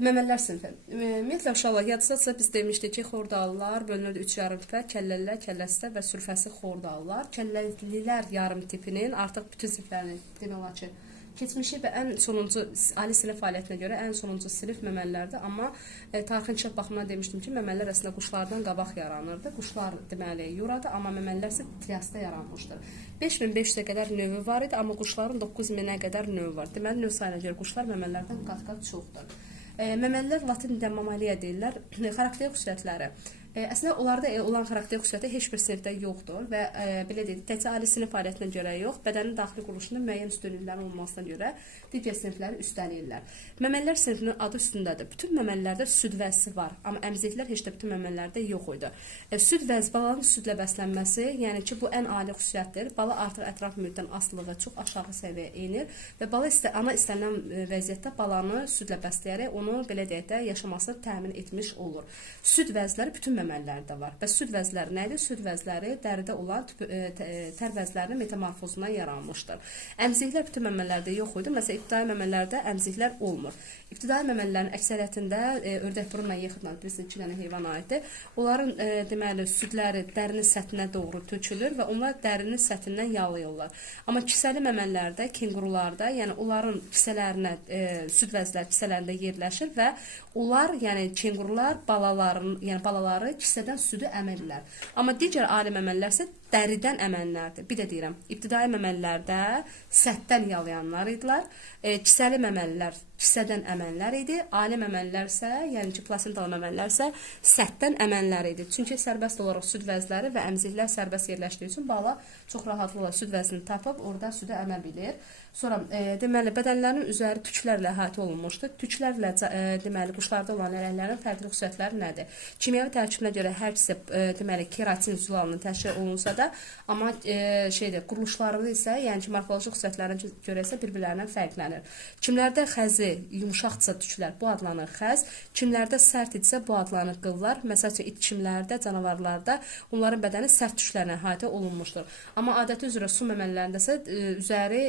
Məməllər sinfi. Ümumiyyətlə uşaqlar yadınızdadsa biz demişdik ki, xordallar bölünür 3 yarım tipə, kəllələr, kəlləsizlər və sürfəsi xordallar. Kəlləlilər yarım tipinin artıq bütün siniflərini demək olar ki, keçmişi və ən sonuncu ali sinif fəaliyyətinə görə ən sonuncu sinif məməllərdir. Amma tarixin inkişaf baxımından demişdim ki, məməllər əslində quşlardan qabaq yaranırdı. Quşlar deməli yuradı, amma məməllər isə triasda yaranmışdır. 5500-ə qədər növü var idi, amma quşların 9000-ə qədər növü var. Deməli növ sayına görə quşlar məməllərdən qat-qat çoxdur. Məməlilər latin dildə mammalia deyirlər. Xarakter xüsusiyyətləri. Əslində onlarda olan xarakter xüsusiyyəti heç bir sinifdə yoxdur və belə deyək, təkcə ali sinif fəaliyyətinə görə yox, bədənin daxili quruluşunda müəyyən üstünlüklərin olmasına görə digər sinifləri üstələyirlər. Məməllər sinifinin adı üstündədir. Bütün məməllərdə süd vəzi var, amma əmziklər heç də bütün məməllərdə yox idi. Süd vəzi balanın südlə bəslənməsi, yəni ki, bu ən ali xüsusiyyətdir. Bala artıq ətraf mühitdən asılılığı çox aşağı səviyyəyə enir və bala ana istənilən vəziyyətdə balanı südlə bəsləyərək onu belə deyək də yaşamasını təmin etmiş olur. Süd vəzləri bütün məməllərdə var. Bəs süd vəzləri nədir? Süd vəzləri dəridə olan tər vəzlərinin metamorfozundan yaranmışdır. Əmziklər bütün məməllərdə yox idi. Məsələn, ibtidai məməllərdə əmziklər olmur. İbtidai məməllərin əksəriyyətində ördək burunla yexidlə bilirsiniz 2 dənə heyvan aiddir. Onların deməli südləri dərinin səthinə doğru tökülür və onlar dərinin səthindən yalayırlar. Amma kisəli məməllərdə, kenqurularda, yəni onların kisələrinə süd vəzləri kisələrində yerləşir və onlar, yəni kenqurular balaları kisədən südü əmirlər. Amma digər ali məməllər isə dəridən əmənlərdir. Bir də deyirəm, ibtidai məməllərdə sətdən yalayanlar idilər. Kisəli məməllər kisədən əmənlər idi. Ali məməllər isə, yəni ki, plasentalı məməllər isə sətdən əmənlər idi. Çünki sərbəst olaraq süd vəzləri və əmziklər sərbəst yerləşdiyi üçün bala çox rahatlıqla süd vəzini tapıb orada südü əmə bilir. Sonra deməli bədənlərinin üzəri tüklərlə əhatə olunmuşdur. Tüklərlə deməli quşlarda olan lələklərin fərqli xüsusiyyətləri nədir? Kimyəvi tərkibinə görə hər ikisi deməli keratin zülalının təşkil olunsa da, amma quruluşları isə, yəni ki, morfoloji xüsusiyyətlərinə görə isə bir-birlərindən fərqlənir. Kimlərdə xəzi yumşaqsa tüklər bu adlanır xəz, kimlərdə sərt idisə bu adlanır qıllar. Məsələn, itkimlərdə, canavarlarda onların bədəni sərt tüklərlə əhatə olunmuşdur. Amma adəti üzrə su məməllərində isə üzəri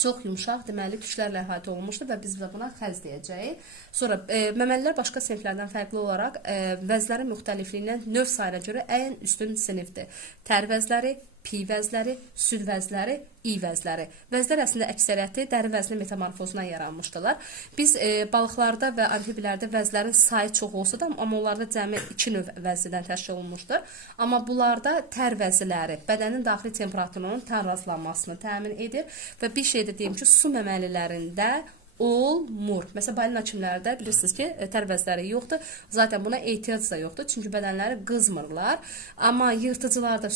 çox yumşaq, deməli tüklərlə əhatə olunmuşdur və biz buna xəz deyəcəyik. Sonra məməlilər başqa siniflərdən fərqli olaraq vəzlərin müxtəlifliyindən növ sayına görə ən üstün sinifdir. Tər vəzləri, pi vəzləri, süd vəzləri, i vəzləri. Vəzlər əslində əksəriyyəti dəri vəzli metamorfozundan yaranmışdılar. Biz balıqlarda və amfibilərdə vəzlərin sayı çox olsa da, amma onlarda cəmi 2 növ vəzlidən təşkil olunmuşdur. Amma bunlarda tər vəzləri bədənin daxili temperaturunun tərazlanmasını təmin edir və bir şey də deyim ki, su məməlilərində olmur. Məsələn, balina kimlərdə bilirsiniz ki, tər vəzləri yoxdur. Zaten buna ehtiyac da yoxdur. Çünki bədənləri qızmırlar. Amma yırtıcılarda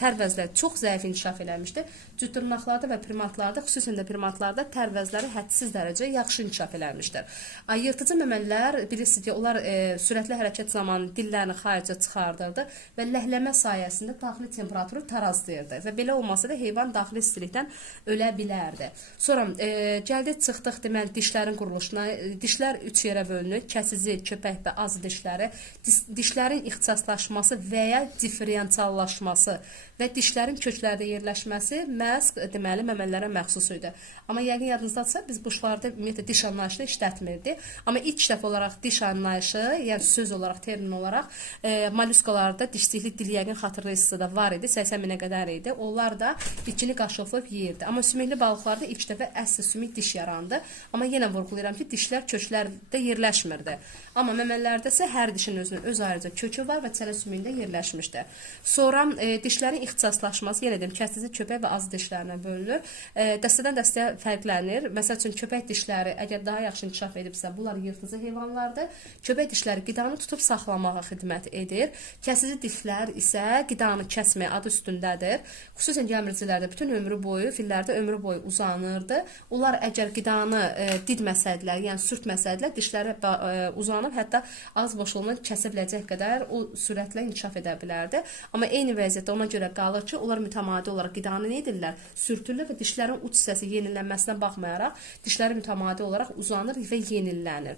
tər vəzləri çox zəif inkişaf eləmişdir. Cütdırnaqlarda və primatlarda, xüsusən də primatlarda tər vəzləri hədsiz dərəcə yaxşı inkişaf eləmişdir. Yırtıcı məməlilər bilirsiniz ki, onlar sürətli hərəkət zamanı dillərini xaricə çıxardırdı və ləhləmə sayəsində daxili temperaturu tarazlayırdı və belə olmasa da heyvan daxili istilikdən ölə bilərdi. Sonra gəldik çıxdıq deməli dişlərin quruluşuna. Dişlər 3 yerə bölünür. Kəsici, köpək və az dişləri. Dişlərin ixtisaslaşması və ya diferensiallaşması və dişlərin köklərdə yerləşməsi məhz deməli məməllərə məxsus idi. Amma yəqin yadınızdadsa biz quşlarda ümumiyyətlə diş anlayışını işlətmirdik. Amma ilk dəfə olaraq diş anlayışı, yəni söz olaraq, termin olaraq molluskalarda dişlikli dil yəqin xatırlayırsınız da var idi. 80 minə qədər idi. Onlar da içini qaşıqlayıb yeyirdi. Amma sümükli balıqlarda ilk dəfə əsl sümük diş yarandı. Amma yenə vurğulayıram ki, dişlər köklərdə yerləşmirdi. Amma məməllərdə isə hər dişin öz ayrıca kökü var və çənə sümüyündə yerləşmişdi. Sonra dişlərin ixtisaslaşması, yenə deyim, kəsici, köpək və az dişlərinə bölünür. Dəstədən dəstəyə fərqlənir. Məsəl üçün, köpək dişləri əgər daha yaxşı inkişaf edibsə, bunlar yırtıcı heyvanlardır. Köpək dişləri qidanı tutub saxlamağa xidmət edir. Kəsici dişlər isə qidanı kəsməyə adı üstündədir. Xüsusən gəmiricilərdə bütün ömrü boyu, fillərdə ömrü boyu uzanırdı. Onlar əgər qidanı didməsədilər, yəni sürtməsədilər, dişləri uzanıb, hətta ağız boşluğundan kəsə biləcək qədər o sürətlə inkişaf edə bilərdi. Amma eyni vəziyyətdə ona görə qalır ki, onlar mütəmadi olaraq qidanı nə edirlər? Sürtürlər və dişlərin uç hissəsi yenilənməsinə baxmayaraq, dişləri mütəmadi olaraq uzanır və yenilənir.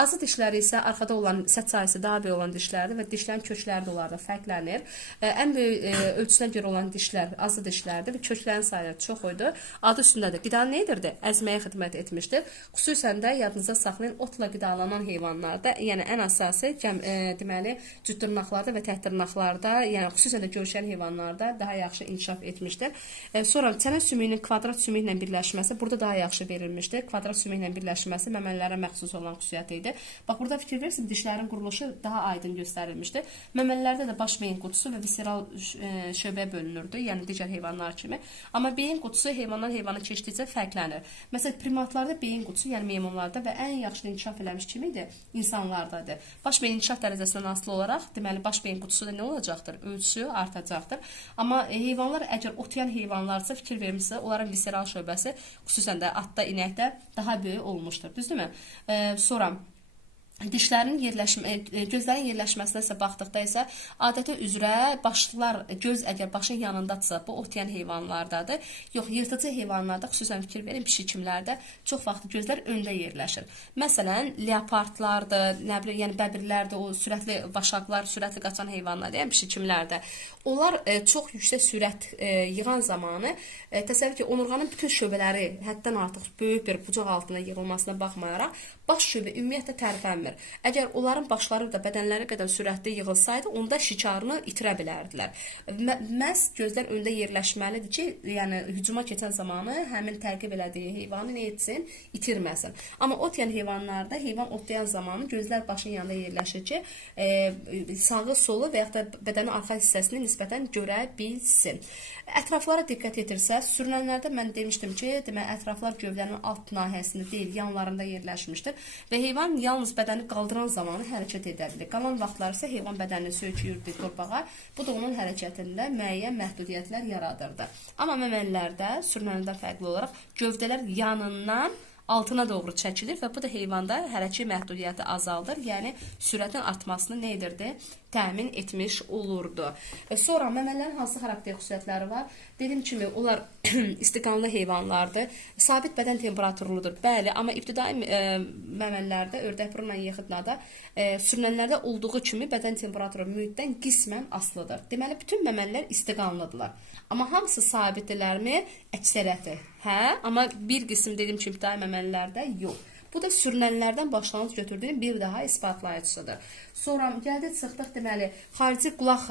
Azı dişləri isə arxada olan səth sahəsi daha böyük olan dişlərdir və dişlərin kökləri də onlarda fərqlənir. Ən böyük ölçüsünə görə olan dişlər azı dişlərdir və köklərin sayları çox idi. Adı üstündədir. Qidanı nə edirdi? əzməyə xidmət etmişdir. Xüsusən də yadınızda saxlayın, otla qidalanan heyvanlarda, yəni ən əsası deməli cütdırnaqlarda və təhdırnaqlarda, yəni xüsusən də görüşən heyvanlarda daha yaxşı inkişaf etmişdir. Sonra çənə sümüyünün kvadrat sümüklə birləşməsi burada daha yaxşı verilmişdir. Kvadrat sümüklə birləşməsi məməlilərə məxsus olan xüsusiyyət idi. Bax, burada fikir verirsin, dişlərin quruluşu daha aydın göstərilmişdir. Məməlilərdə də baş beyin qutusu və visceral şöbəyə bölünürdü, yəni digər heyvanlar kimi. Amma beyin qutusu heyvandan heyvana keçdikcə fərqlənir. Məsələn, primatlarda beyin qutusu, yəni meymunlarda və ən yaxşı inkişaf eləmiş kimi idi? İnsanlardadır. Baş beyin inkişaf dərəcəsindən asılı olaraq, deməli, baş beyin qutusu da nə olacaqdır? Ölçüsü artacaqdır. Amma heyvanlar, əgər otayan heyvanlarsa, fikir vermişsə, onların visceral şöbəsi, xüsusən də atda, inəkdə daha böyük olmuşdur. Düzdürmü? Sonra dişlərin gözlərin yerləşməsinə isə baxdıqda isə adətə üzrə başlar, göz əgər başın yanındadsa, bu otayan heyvanlardadır. Yox, yırtıcı heyvanlarda, xüsusən fikir verin, pişikimlərdə çox vaxt gözlər öndə yerləşir. Məsələn, leopardlardır, nə bilim, yəni bəbirlərdir, o sürətli vaşaqlar, sürətli qaçan heyvanlardır, yəni pişikimlərdə. Onlar çox yüksək sürət yığan zamanı təsəvvür ki, onurğanın bütün şöbələri həddən artıq böyük bir bucaq altına yığılmasına baxmayaraq, baş şöbə ümumiyyətlə tərpənmir. Əgər onların başları da bədənləri qədər sürətli yığılsaydı, onda şikarını itirə bilərdilər. Məhz gözlər öndə yerləşməlidir ki, yəni hücuma keçən zamanı həmin təqib elədiyi heyvanı nə etsin, itirməsin. Amma otlayan heyvanlarda heyvan otlayan zamanı gözlər başın yanında yerləşir ki, sağı, solu və yaxud da bədənin arxa hissəsini nisbətən görə bilsin. Ətraflara diqqət etirsək, sürünənlərdə mən demişdim ki, ətraflar gövdənin alt nahiyəsində deyil, yanlarında yerləşmişdir və heyvan yalnız bədəni qaldıran zamanı hərəkət edə bilir. Qalan vaxtlar isə heyvan bədənini söyküyürdü torpağa, bu da onun hərəkətində müəyyən məhdudiyyətlər yaradırdı. Amma məməlilərdə sürünənlərdən fərqli olaraq gövdələr yanından altına doğru çəkilir və bu da heyvanda hərəkət məhdudiyyəti azaldır, yəni sürətin artmasını nə edirdi? Təmin etmiş olurdu. Sonra məmələrin hansı xarakter xüsusiyyətləri var? Dediyim kimi, onlar istiqanlı heyvanlardır. Sabit bədən temperaturludur. Bəli, amma ibtidai məməlilərdə, ördək burunla yexidnada sürünənlərdə olduğu kimi bədən temperaturu mühitdən qismən asılıdır. Deməli, bütün məməlilər istiqanlıdırlar. Amma hamısı sabitdirlərmi? Əksəriyyəti. Hə, amma bir qism dediyim kimi ibtidai məməlilərdə yox. Bu da sürünənlərdən başlanğıc götürdüyüm bir daha isbatlayıcısıdır. Sonra gəldik çıxdıq, deməli, xarici qulaq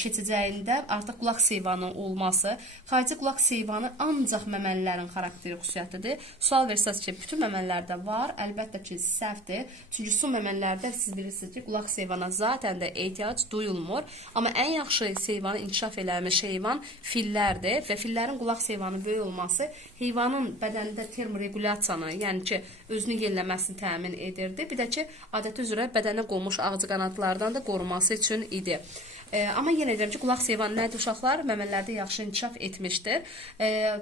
keçəcəyində artıq qulaq seyvanının olması. Xarici qulaq seyvanı ancaq məməlilərin xarakteri xüsusiyyətidir. Sual versəz ki, bütün məməlilərdə var, əlbəttə ki, səhvdir. Çünki su məməlilərdə siz bilirsiniz ki, qulaq seyvana zaten də ehtiyac duyulmur. Amma ən yaxşı seyvanı inkişaf eləmiş heyvan fillərdir və fillərin qulaq seyvanı böyük olması heyvanın bədənində termoregulyasiyanı, yəni ki, özünü yeniləməsini təmin edirdi. Bir də ki, adəti üzrə bədənə qonmuş ağcı qanadlardan da qoruması üçün idi. Amma yenə deyirəm ki, qulaq seyvanı nədir uşaqlar? Məməlilərdə yaxşı inkişaf etmişdir.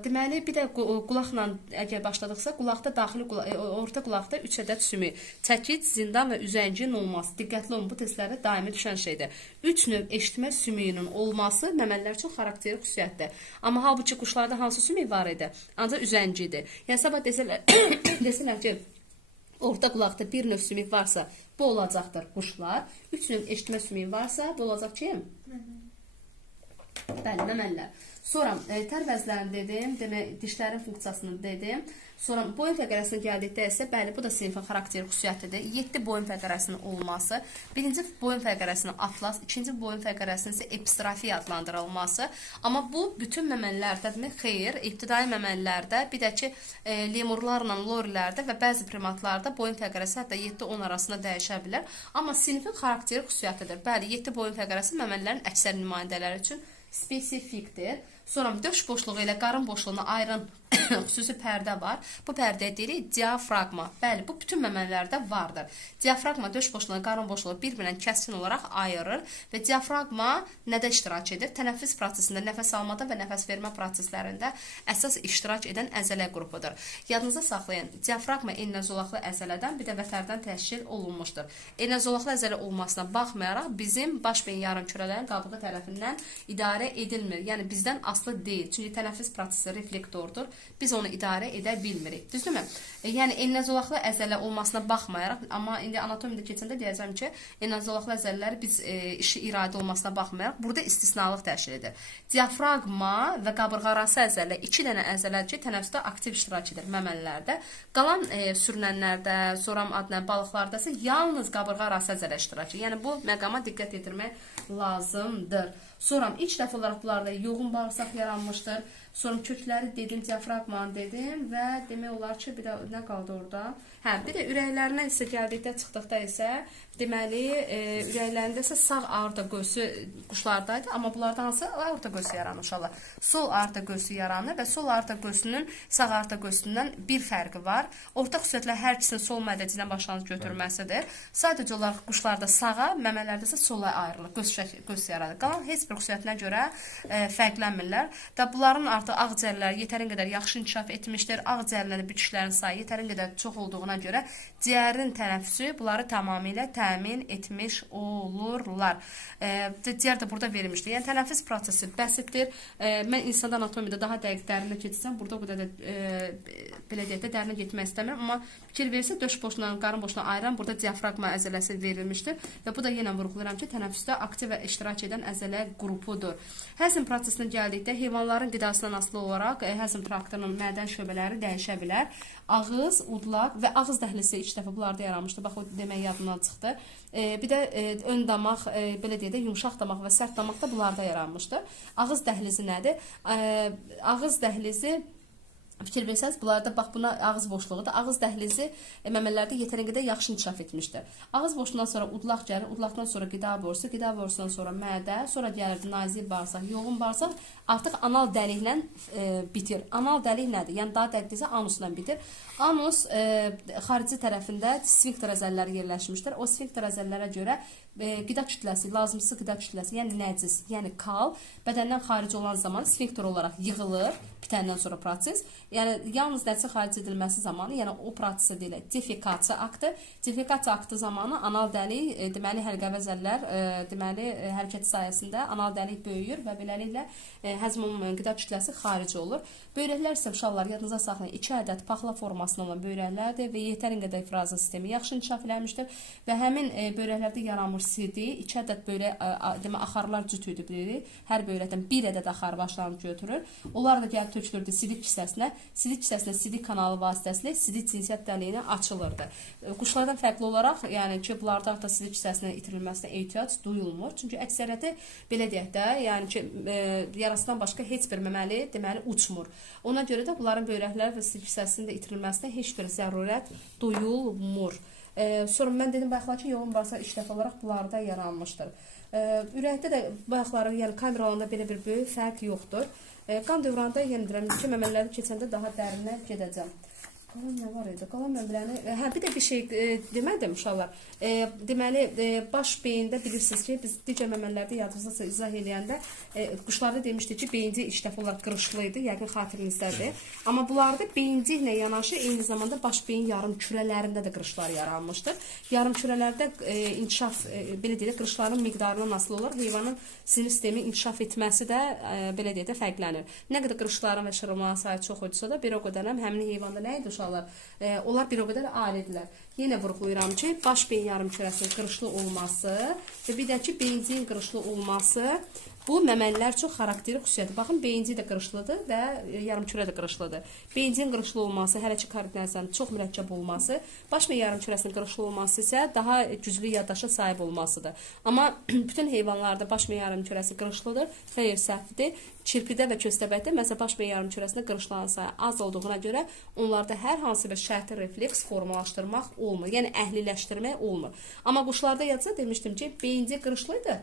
Deməli, bir də qulaqla əgər başladıqsa, qulaqda daxili, orta qulaqda 3 ədəd sümük, çəkic, zindan və üzəngin olması. Diqqətli olun, bu testlərdə daimi düşən şeydir. 3 növ eşitmə sümüyünün olması məməlilər üçün xarakteri xüsusiyyətdir. Amma halbuki quşlarda hansı sümük var idi? Ancaq üzəngidir. Yəni, sabah desələr ki, orta qulaqda bir növ sümük varsa, bu olacaqdır quşlar. 3 növ eşitmə sümüyü varsa, bu olacaq kim? Bəli, məməlilər. Sonra tərvəzlərini dedim, dişlərin funksiyasını dedim. Sonra boyun fəqərəsinə gəldikdə isə, bəli, bu da sinifin xarakteri xüsusiyyətidir. 7 boyun fəqərəsinin olması, birinci boyun fəqərəsinin atlas, ikinci boyun fəqərəsinin isə epistrafiya adlandırılması. Amma bu, bütün məməllərdədirmi? Xeyr, ibtidai məməllərdə, bir də ki, lemurlarla lorilərdə və bəzi primatlarda boyun fəqərəsi hətta 7-10 arasında dəyişə bilər. Amma sinifin xarakteri xüsusiyyətidir. Bəli, 7 boyun fəqərəsi məməllərin əksər nümayəndələri üçün spesifikdir. Sonra döş boşluğu ilə qarın boşluğuna ayıran xüsusi pərdə var. Bu pərdəyə deyirik diafraqma. Bəli, bu bütün məməlilərdə vardır. Diafraqma döş boşluğuna qarın boşluğu bir-birindən kəskin olaraq ayırır və diafraqma nədə iştirak edir? Tənəffüs prosesində, nəfəs almada və nəfəs vermə proseslərində əsas iştirak edən əzələ qrupudur. Yadınızda saxlayın, diafraqma enlozolaqlı əzələdən, bir də vətərdən təşkil olunmuşdur. Enlozolaqlı əzələ olmasına baxmayaraq bizim baş beyin yarımkürələrin qabığı tərəfindən idarə edilmir. Yəni bizdən aslı deyil. Çünki tənəffüs prosesi reflektordur. biz onu idarə edə bilmirik. Düzdürmü? Yəni enlozolaqlı əzələ olmasına baxmayaraq, amma indi anatomiyada keçəndə deyəcəm ki, enlozolaqlı əzələləri biz işi iradə olmasına baxmayaraq burada istisnalıq təşkil edir. Diafraqma və qabırğaarası əzələ 2 dənə əzələr ki, tənəffüsdə aktiv iştirak edir məməlilərdə. Qalan sürünənlərdə, soram adlı balıqlarda isə yalnız qabırğaarası əzələ iştirak edir. Yəni bu məqama diqqət yetirmək lazımdır. Sonra ilk dəfə olaraq bunlarda yoğun bağırsaq yaranmışdır. Sonra kökləri dedim, diafraqmanı dedim və demək olar ki, bir də nə qaldı orada? Hə, bir də ürəklərinə isə gəldikdə, çıxdıqda isə deməli, ürəklərində isə sağ aorta göğsü quşlardaydı, amma bunlarda hansı aorta göğsü yaranır uşaqlar? Sol aorta göğsü yaranır və sol aorta göğsünün sağ aorta göğsündən bir fərqi var. Ortaq xüsusiyyətlə hər ikisinin sol mədəcindən başlanğıc götürməsidir. Sadəcə olaraq quşlarda sağa, məmələrdə isə sola ayrılır, göğsü yaranır. Qalan heç bir xüsusiyyətinə görə fərqlənmirlər və bunların artıq ağciyərləri yetərin qədər yaxşı inkişaf etmişdir. Ağciyərlərində bütüşlərin sayı yetərin qədər çox olduğuna görə ciyərin tənəffüsü bunları tamamilə təmin etmiş olurlar. Ciyər də burada verilmişdir. Yəni tənəffüs prosesi bəsitdir. Mən insanda anatomiyada daha dəqiq dərinə getsəm, burada o qədər də belə deyək də dərinə getmək istəmirəm, amma fikir versə döş boşluğuna, qarın boşluğuna ayıran burada diafraqma əzələsi verilmişdir və bu da yenə vurğulayıram ki, tənəffüsdə aktiv və iştirak edən əzələ qrupudur. Həzm prosesinə gəldikdə heyvanların qidasından asılı olaraq həzm traktının mədən şöbələri dəyişə bilər. Ağız, udlaq və ağız dəhlizi ilk dəfə bunlarda yaranmışdır. Bax, o demək yadımdan çıxdı. Bir də ön damaq, belə deyək də, yumşaq damaq və sərt damaq da bunlarda yaranmışdır. Ağız dəhlizi nədir? Ağız dəhlizi fikir versəniz, bunlarda bax buna ağız boşluğudur. Ağız dəhlizi məmələrdə yetərin qədər yaxşı inkişaf etmişdir. Ağız boşluğundan sonra udlaq gəlir, udlaqdan sonra qida borusu, qida borusundan sonra mədə, sonra gəlirdi nazik bağırsaq, yoğun bağırsaq, artıq anal dəliklə bitir. Anal dəlik nədir? Yəni daha dəqiq desə anusla bitir. Anus xarici tərəfində sfinkter əzələləri yerləşmişdir. O sfinkter əzələlərə görə qida kütləsi, lazımsız qida kütləsi, yəni nəcis, yəni kal, bədəndən xarici olan zaman sfinkter olaraq yığılır, bitəndən sonra proses. Yəni yalnız nəticə xaric edilməsi zamanı, yəni o prosesə deyilir defekasiya aktı. Defekasiya aktı zamanı anal dəlik, deməli həlqəvi əzələlər, deməli hərəkət sayəsində anal dəlik böyüyür və beləliklə həzm olunmayan qida kütləsi xaric olur. Böyrəklər isə uşaqlar yadınıza saxlayın, 2 ədəd paxla formasında olan böyrəklərdir və yetərin qədər ifraza sistemi yaxşı inkişaf eləmişdir və həmin böyrəklərdə yaranmış CD, 2 ədəd böyrək, demək axarlar cütüydü bilirik. Hər böyrəkdən 1 ədəd axar başlanıb götürür. Onlar da gəlib tökülürdü sidik hissəsinə. Sidik hissəsinə sidik kanalı vasitəsilə sidik cinsiyyət dəliyinə açılırdı. Quşlardan fərqli olaraq, yəni ki, bunlarda da sidik hissəsinin itirilməsinə ehtiyac duyulmur. Çünki əksəriyyəti belə deyək də, yəni ki, yarasından başqa heç bir məməli deməli uçmur. Ona görə də bunların böyrəkləri və sidik hissəsinin də itirilməsinə heç bir zərurət duyulmur. Sonra mən dedim, bayaqlar ki, yoğun bağırsaq ilk dəfə olaraq bunlarda yaranmışdır. Ürəkdə də bayaqların, yəni kameralarında belə bir böyük fərq yoxdur. Qan dövranda yenə deyirəm ki, məməliləri keçəndə daha dərinə gedəcəm. Qalan nə var idi? Qalan məmələni... Hə, bir də bir şey demədim uşaqlar. Deməli, baş beyində bilirsiniz ki, biz digər məməlilərdə yadınızda izah eləyəndə quşlarda demişdik ki, beyinci ilk dəfə olaraq qırışlı idi, yəqin xatirinizdədir. Amma bunlarda beyinciklə yanaşı eyni zamanda baş beyin yarım kürələrində də qırışlar yaranmışdır. Yarım kürələrdə inkişaf, belə deyək, qırışların miqdarından asılı olaraq heyvanın sinir sistemi inkişaf etməsi də belə deyək də fərqlənir. Nə qədər qırışların və şırılmanın sayı çox olsa da, bir o qədər həmin heyvanda nə idi uşaqlar? Onlar bir o qədər ayrıdırlar. Yenə vurğulayıram ki, baş beyin yarım kürəsinin qırışlı olması və bir də ki, beyinciyin qırışlı olması bu məməlilər çox xarakteri xüsusiyyəti. Baxın, beyinci də qırışlıdır və yarımkürə də qırışlıdır. Beyincinin qırışlı olması, hələ ki koordinasiyanın çox mürəkkəb olması, baş və yarımkürəsinin qırışlı olması isə daha güclü yaddaşa sahib olmasıdır. Amma bütün heyvanlarda baş və yarımkürəsi qırışlıdır, xeyr səhvdir. Kirpidə və köstəbəkdə, məsələn, baş və yarımkürəsində qırışların sayı az olduğuna görə onlarda hər hansı bir şərti refleks formalaşdırmaq olmur, yəni əhliləşdirmək olmur. Amma quşlarda yadsa demişdim ki, beyinci qırışlıydı.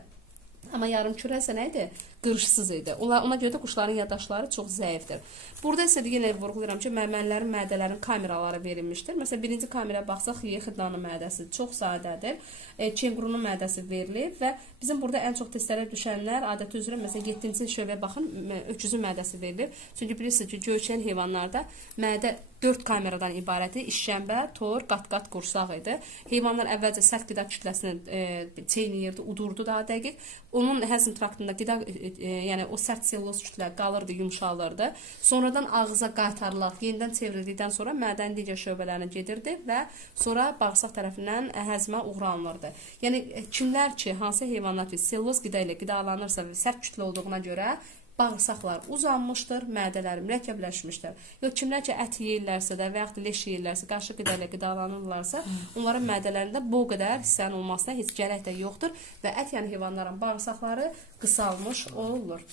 Amma yarımkürə isə nə idi? Qırışsız idi. Ona görə də quşların yaddaşları çox zəifdir. Burada isə yenə vurğulayıram ki, məməllərin, mədələrin kameraları verilmişdir. Məsələn, birinci kameraya baxsaq, xidlanın mədəsi çox sadədir. Kengurunun mədəsi verilib və bizim burada ən çox testlərə düşənlər, adəti üzrə, məsələn, 7-ci şöbəyə baxın, öküzün mədəsi verilib. Çünki bilirsiniz ki, göyçən heyvanlarda mədə 4 kameradan ibarəti işşənbə, tor, qat-qat qursaq idi. Heyvanlar əvvəlcə sərt qida kütləsini çeynəyirdi, udurdu daha dəqiq. Onun həzm traktında qida yəni o sərt selluloz kütlə qalırdı, yumşalırdı. Sonradan ağıza qaytarılaraq yenidən çevrildikdən sonra mədənin digər şöbələrinə gedirdi və sonra bağırsaq tərəfindən həzmə uğranılırdı. Yəni kimlər ki, hansı heyvanlar ki, selluloz qida ilə qidalanırsa və sərt kütlə olduğuna görə bağırsaqlar uzanmışdır, mədələri mürəkkəbləşmişdir. Yox, kimlər ki, ət yeyirlərsə də və yaxud da leş yeyirlərsə, qarışıq qida ilə qidalanırlarsa, onların mədələrində bu qədər hissənin olmasına heç gərək də yoxdur və ət yəni heyvanların bağırsaqları qısalmış olur.